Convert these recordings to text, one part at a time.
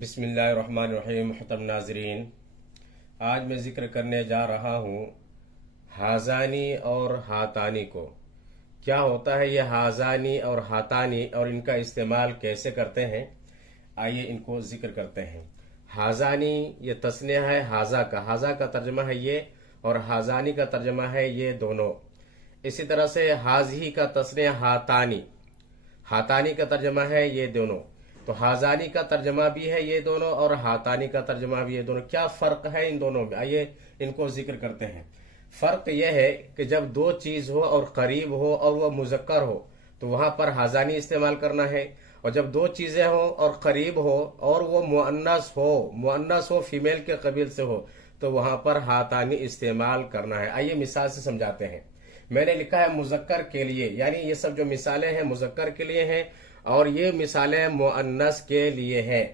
बिस्मिल्लाहिर्रहमानिर्रहीम। मुहतरम नाजरीन, आज मैं ज़िक्र करने जा रहा हूँ हाज़ानी और हातानी को। क्या होता है ये हाज़ानी और हातानी और इनका इस्तेमाल कैसे करते हैं, आइए इनको ज़िक्र करते हैं। हाज़ानी ये तस्निया है हाज़ा का तर्जमा है ये, और हाज़ानी का तर्जमा है ये दोनों। इसी तरह से हाज़ी का तस्निया हातानी, हातानी का तर्जमा है ये दोनों। तो हाज़ानी का तर्जमा भी है ये दोनों और हातानी का तर्जमा भी ये दोनों। क्या फ़र्क है इन दोनों में, आइए इनको जिक्र करते हैं। फ़र्क यह है कि जब दो चीज़ हो और करीब हो और वह मुज़क्कर हो तो वहां पर हाज़ानी इस्तेमाल करना है, और जब दो चीज़ें हो और करीब हो और वो मुअन्नस हो फीमेल के कबील से हो तो वहां पर हातानी इस्तेमाल करना है। आइए मिसाल से समझाते हैं। मैंने लिखा है मुज़क्कर के लिए, यानी ये सब जो मिसालें हैं मुज़क्कर के लिए हैं और ये मिसालें मुअन्नस के लिए हैं।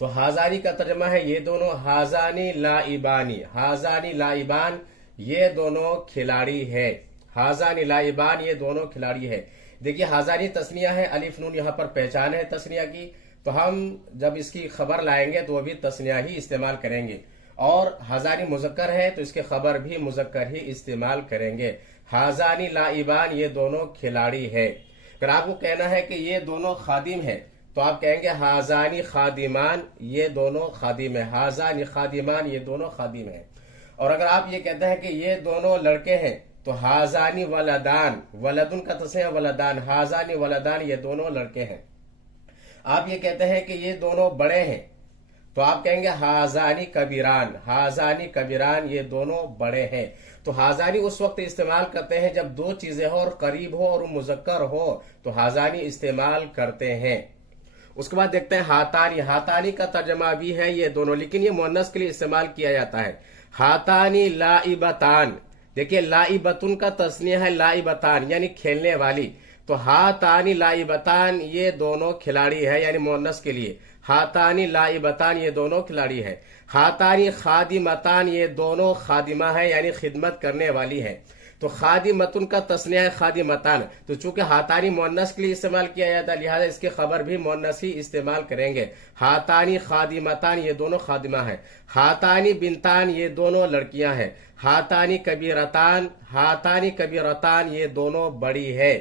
तो हाज़ानी का तर्जमा है ये दोनों, हाज़ानी लाइबानी, हाज़ानी लाइबान ये दोनों खिलाड़ी है। हाज़ानी लाइबान ये दोनों खिलाड़ी है। देखिए हाज़ानी तस्निया है, अलिफ नून यहाँ पर पहचान है तस्निया की, तो हम जब इसकी खबर लाएंगे तो वो भी तस्निया ही इस्तेमाल करेंगे, और हाज़ानी मुज़क्कर है तो इसके खबर भी मुज़क्कर ही इस्तेमाल करेंगे। हाज़ानी लाइबान ये दोनों खिलाड़ी है। अगर आपको कहना है कि ये दोनों खादिम है तो आप कहेंगे हाज़ानी खादिमान ये दोनों खादिम है, हाज़ानी खादिमान ये दोनों खादिम है। और अगर आप ये कहते हैं कि ये दोनों लड़के हैं तो हाज़ानी वलदान, वलदुन का तस्नीया वलदान, हाज़ानी वलदान ये दोनों लड़के हैं। आप ये कहते हैं कि ये दोनों बड़े हैं तो आप कहेंगे हाज़ानी कबीरान, हाज़ानी कबीरान ये दोनों बड़े हैं। तो हाज़ानी उस वक्त इस्तेमाल करते हैं जब दो चीजें हो और करीब हो और मुज़क्कर हो तो हाज़ानी इस्तेमाल करते हैं। उसके बाद देखते हैं हातानी। हातानी का तर्जमा भी है ये दोनों, लेकिन ये मुअन्नस के लिए इस्तेमाल किया जाता है। हातानी लाइबतान, देखिए लाइबतुन का तस्निया है लाइबतान यानी खेलने वाली, तो हातानी लाइबतान ये दोनों खिलाड़ी है यानी मुअन्नस के लिए। हातानी लाइबतान ये दोनों खिलाड़ी है। हातानी खादिमतान ये दोनों खादिमा है यानी खिदमत करने वाली है। तो खादिमतुन का तस्निया है खादिमतान, तो चूंकि हातानी मुअन्नस के लिए इस्तेमाल किया जाता है लिहाजा इसके खबर भी मुअन्नस ही इस्तेमाल करेंगे। हातानी खादिमतान ये दोनों खादिमा है। हातानी बिनतान ये दोनों लड़कियां हैं। हातानी कबीरतान, हातानी कबीरतान ये दोनों बड़ी है।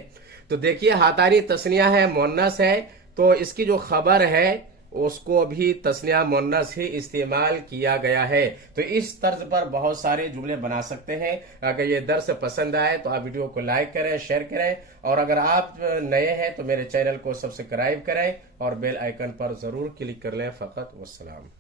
तो देखिए हातानी तस्निया है मुअन्नस है, तो इसकी जो खबर है उसको भी तस्निया मुअन्नस ही इस्तेमाल किया गया है। तो इस तर्ज पर बहुत सारे जुमले बना सकते हैं। अगर ये दर्स पसंद आए तो आप वीडियो को लाइक करें, शेयर करें, और अगर आप नए हैं तो मेरे चैनल को सब्सक्राइब करें और बेल आइकन पर जरूर क्लिक कर लें। फ़कत वस्सलाम।